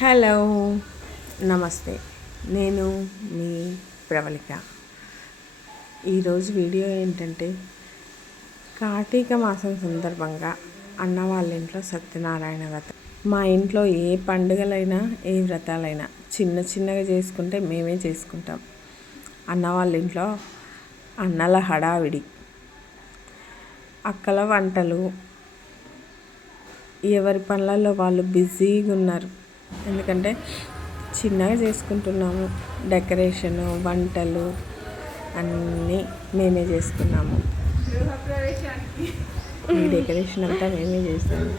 Hello, నమస్తే. నేను మీ ప్రవళిక. ఈరోజు వీడియో ఏంటంటే కార్తీక మాసం సందర్భంగా అన్న వాళ్ళ ఇంట్లో సత్యనారాయణ వ్రతం. మా ఇంట్లో ఏ పండుగలైనా ఏ వ్రతాలైనా చిన్నగా చేసుకుంటే మేమే చేసుకుంటాం. అన్న వాళ్ళ ఇంట్లో అన్నల హడావిడి, అక్కల వంటలు, ఎవరి పనులలో వాళ్ళు బిజీగా ఉన్నారు. ఎందుకంటే చిన్నగా చేసుకుంటున్నాము. డెకరేషను, వంటలు అన్నీ మేమే చేసుకున్నాము. ఈ డెకరేషన్ అంతా మేమే చేసాము.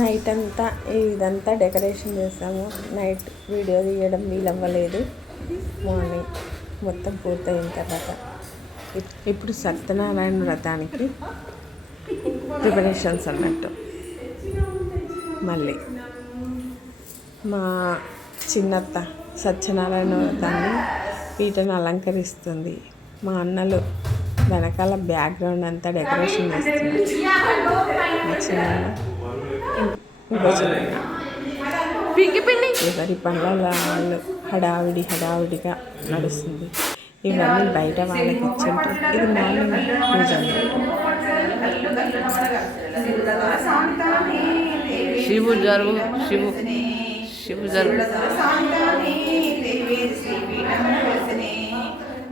నైట్ అంతా ఇదంతా డెకరేషన్ చేసాము. నైట్ వీడియో తీయడం వీలవ్వలేదు. మార్నింగ్ మొత్తం పూర్తయిన తర్వాత ఇప్పుడు సత్యనారాయణ వ్రతానికి ప్రిపరేషన్స్ అన్నట్టు. మళ్ళీ మా చిన్నత్త సత్యనారాయణ వ్రతాన్ని పీటను అలంకరిస్తుంది. మా అన్నలు వెనకాల బ్యాక్గ్రౌండ్ అంతా డెకరేషన్ చేస్తున్నారు. మా చిన్న ఎవరి పనుల వాళ్ళు హడావిడిగా నడుస్తుంది. ఇవన్నీ బయట వాళ్ళకి ఇచ్చింటారు. ఇది మార్నింగ్ పూజ అన్నట్టు. శివు జరుగు శివు జరుగు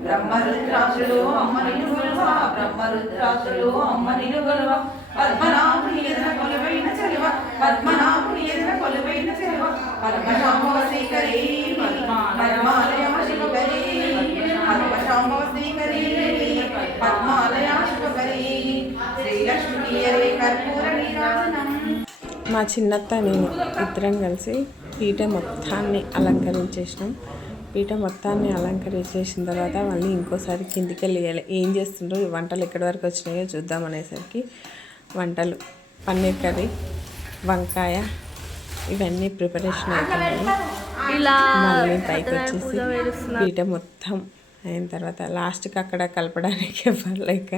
బ్రహ్మరుద్రాసులు అమ్మనిలు గొలవ బ్రహ్మరుద్రాసులు అమ్మనిలు గొలవ పద్మనాభుని ఎదన కొలువైన చెలవ పద్మనాభుని ఎదన కొలువైన చెలవ పద్మశాంభవ శ్రీకరే పద్మాలయ శివకరే పద్మశాంభవ శ్రీకరే పద్మాలయ శివకరే శ్రీలక్ష్మీయరే కర్పూర నీరాజనం. మా చిన్నత్త నేను ఇద్దరం కలిసి పీట మొత్తాన్ని అలంకరించేసినాం. పీట మొత్తాన్ని అలంకరించేసిన తర్వాత మళ్ళీ ఇంకోసారి కిందికి వెళ్ళాలి. ఏం చేస్తుండ్రో ఈ వంటలు ఎక్కడి వరకు వచ్చినాయో చూద్దాం అనేసరికి వంటలు పన్నీర్ కర్రీ, వంకాయ ఇవన్నీ ప్రిపరేషన్ అవుతున్నాయి. మళ్ళీ పైకి వచ్చేసి పీట మొత్తం అయిన తర్వాత లాస్ట్కి అక్కడ కలపడానికి ఎవరలేక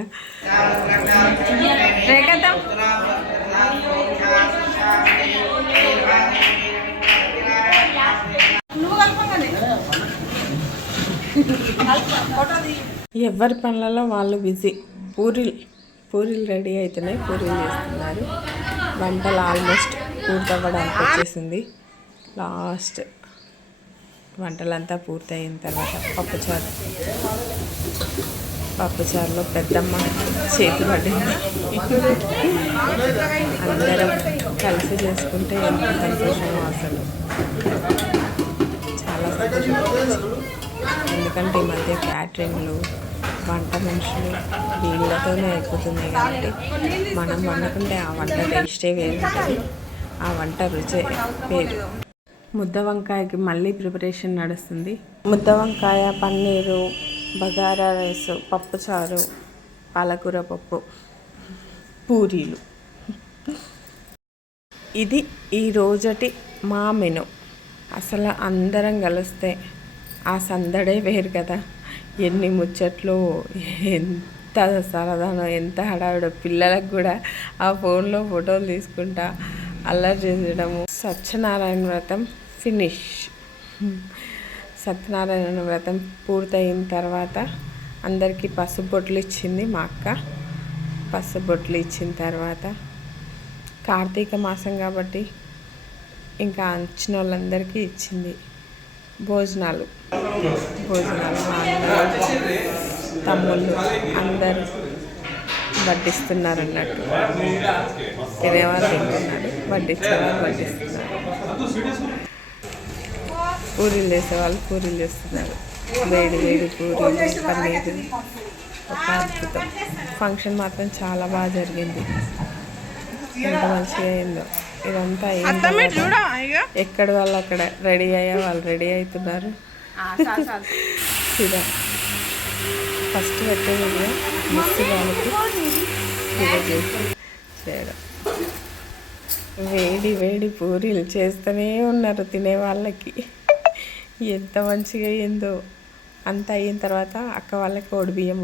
ఎవరి పనులలో వాళ్ళు బిజీ. పూరీలు రెడీ అవుతున్నాయి. పూరీలు చేస్తున్నారు. వంటలు ఆల్మోస్ట్ పూర్తవ్వడానికి వచ్చేసింది. లాస్ట్ వంటలంతా పూర్తయిన తర్వాత పప్పుచారులో పెద్దమ్మ చేతి పడింది. అందరం కలిసి చేసుకుంటే ఎంత సంతోషమో అసలు. చాలా సంతోషం. ఎందుకంటే ఈ మధ్య క్యాటరింగ్లు, వంట మనుషులు వీళ్ళతోనే అయిపోతున్నాయి. కాబట్టి మనం వండుకుంటే ఆ వంట టేస్టే వేరు ఉంటుంది. ఆ వంట రుచే వేరు. ముద్ద వంకాయకి మళ్ళీ ప్రిపరేషన్ నడుస్తుంది. ముద్ద వంకాయ, పన్నీరు, బగారా రైస్, పప్పుచారు, పాలకూర పప్పు, పూరీలు. ఇది ఈ రోజటి మా మెను. అసలు అందరం కలిస్తే ఆ సందడే వేరు కదా. ఎన్ని ముచ్చట్లు, ఎంత సరదానో, ఎంత హడావిడో. పిల్లలకు కూడా ఆ ఫోన్లో ఫోటోలు తీసుకుంటా అల్లరి చేసేయడము. సత్యనారాయణ వ్రతం ఫినిష్. సత్యనారాయణ వ్రతం పూర్తయిన తర్వాత అందరికీ పసుపు బొట్లు ఇచ్చింది మా అక్క. పసుపు బొట్లు ఇచ్చిన తర్వాత కార్తీక మాసం కాబట్టి ఇంకా వచ్చిన వాళ్ళందరికీ ఇచ్చింది. భోజనాలు మా అన్నలు, తమ్ముళ్ళు అందరూ వడ్డిస్తున్నారు అన్నట్టు. తినేవాళ్ళు తింటున్నారు, వడ్డించేవాళ్ళు వడ్డిస్తున్నారు. పూరీలు చేసేవాళ్ళు పూరీలు చేస్తున్నారు. వేడి పూరీలు, పన్నీరు. ఒక అద్భుతం. ఫంక్షన్ మాత్రం చాలా బాగా జరిగింది. ఎంత మంచిగా అయిందో. ఇదంతా ఎక్కడి వాళ్ళు అక్కడ రెడీ వాళ్ళు రెడీ అవుతున్నారు. ఫస్ట్ పెట్టే వీడియో మిస్ వాళ్ళకి చేయడం. వేడి పూరీలు చేస్తూనే ఉన్నారు తినే వాళ్ళకి. ఎంత మంచిగా అయిందో. అంత అయిన తర్వాత అక్క వాళ్ళకి ఒడిబియ్యం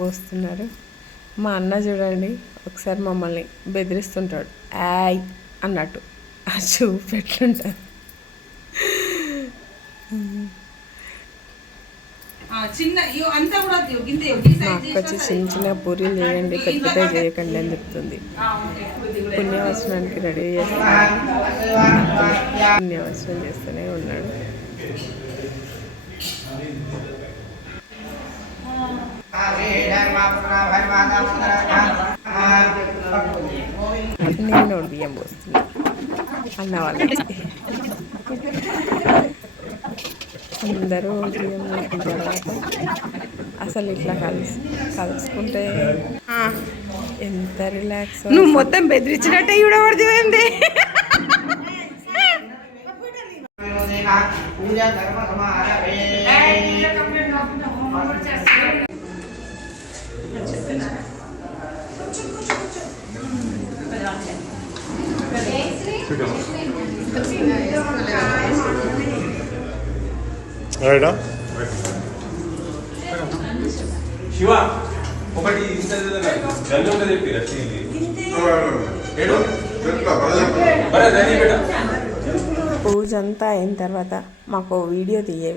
పోస్తున్నారు. మా అన్న చూడండి ఒకసారి మమ్మల్ని బెదిరిస్తుంటాడు, యాయ్ అన్నట్టు. ఆ చూపు ఎట్లుంటుంది. చిన్న అంతా కూడా మా అక్క వచ్చి చిన్న చిన్న పూరీలు చేయండి, పెద్ద పెద్ద చేయకండి అని చెప్తుంది. పుణ్యవసనానికి రెడీ చేస్తున్నాడు. పుణ్యవసనం చేస్తూనే ఉన్నాడు. నేను బియ్యం పోస్తున్నా అన్న వాళ్ళకి. అందరూ బియ్యం వేసిన తర్వాత అసలు ఇట్లా కలుసుకుంటే ఎంత రిలాక్స్. నువ్వు మొత్తం బెదిరించినట్టే చూడబడుతుంది. శివ ఒకటి పూజ అంతా అయిన తర్వాత మాకు వీడియో తీయ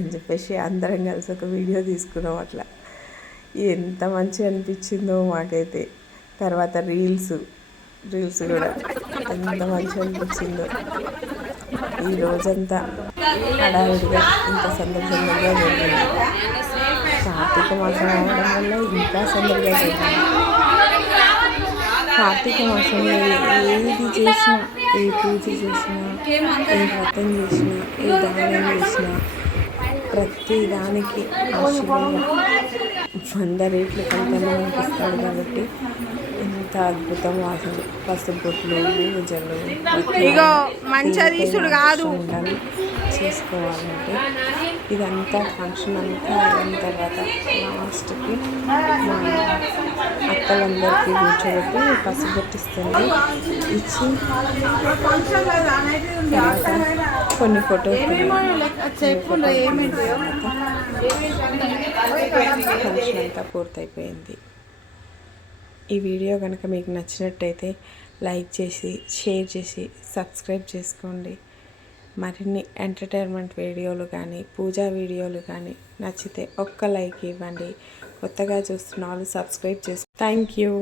అని చెప్పేసి అందరం కలిసి ఒక వీడియో తీసుకున్నాం. అట్లా ఎంత మంచిగా అనిపించిందో మాకైతే. తర్వాత రీల్స్ కూడా ఎంత మంచిగా అనిపించిందో. ఈ రోజంతా హడావిడిగా ఇంత సందర్భంగా జరిగింది. కార్తీక మాసం అవడం వల్ల ఇంకా సందర్భంగా జరిగింది. కార్తీక మాసంలో ఏది చేసినా, ఏ పూజ చేసినా, ఏ వ్రతం చేసినా, ఏ దానం చేసినా ప్రతి దానికి ఆ శివుడు 100 రెట్లు ఫలితాన్ని పంపిస్తాడు. కాబట్టి ఎంత అద్భుతం అసలు. పసుబొట్లు, పూజలు ఉండాలి చేసుకోవాలంటే. ఇదంతా ఫంక్షన్ అంతా అయిన తర్వాత లాస్ట్కి మా అక్కలందరికీ కూర్చోబెట్టి పసుబొట్టిస్తుంది. ఇచ్చి కొన్ని ఫొటోస్ ఫంక్షన్ అంతా పూర్తయిపోయింది. ఈ వీడియో కనుక మీకు నచ్చినట్టయితే లైక్ చేసి, షేర్ చేసి, సబ్స్క్రైబ్ చేసుకోండి. మరిన్ని ఎంటర్టైన్మెంట్ వీడియోలు కానీ, పూజా వీడియోలు కానీ నచ్చితే ఒక్క లైక్ ఇవ్వండి. కొత్తగా చూస్తున్న వాళ్ళు సబ్స్క్రైబ్ చేసుకోండి. Thank you.